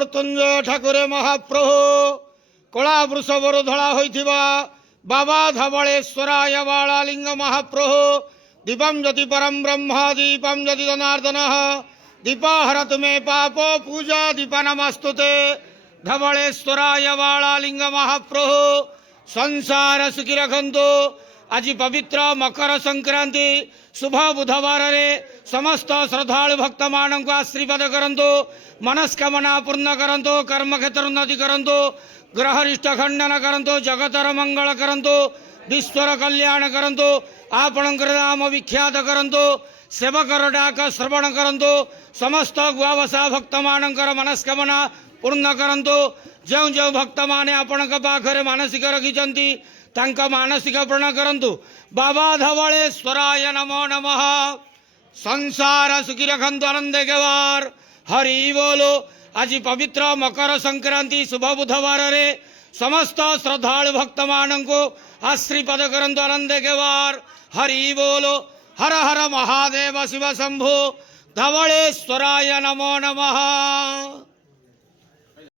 मृत्युंजय ठाकुरे महाप्रभु कला वृषभर धड़ा होइथिबा बाबा धवलेश्वराय बालालिंग महाप्रभु दीपम ज्योति परम ब्रह्म दीपम ज्योति जनार्दन दीपा हरतु मे पापो पूजा दीपा नमस्तुते धवलेश्वराय बालालिंग महाप्रभु संसार सुखी रखंतु। आज पवित्र मकर संक्रांति शुभ बुधवार रे समस्त श्रद्धालु भक्त मान को आशीर्वाद करंतु, मनस्कामना पूर्ण करंतु, कर्म क्षेत्र उन्नति करंतु, ग्रहरिष्ट खंडन करंतु, जगतर मंगल करंतु, विश्वर कल्याण करंतु, आपणकर नाम विख्यात करंतु, सेवकर डाक श्रवण करंतु, समस्त गुआवसा भक्त मानकर मनस्कामना पूर्ण करंतु। जो जो भक्त माने आपणक पाखरे मानसिक रखिचंती तांका मानसिक पूर्ण करंतु। बाबा धवलेश्वराय नमो नमः। संसार सुखी रखंतु, आनंद गेवार। हरि बोलो। आज पवित्र मकर संक्रांति शुभ बुधवार रे समस्त श्रद्धालु भक्त मान को आशीर्वाद करंतु, आनंद गेवार। हरि बोलो। हर हर महादेव शिव शंभो धवलेश्वराय नमो नमः।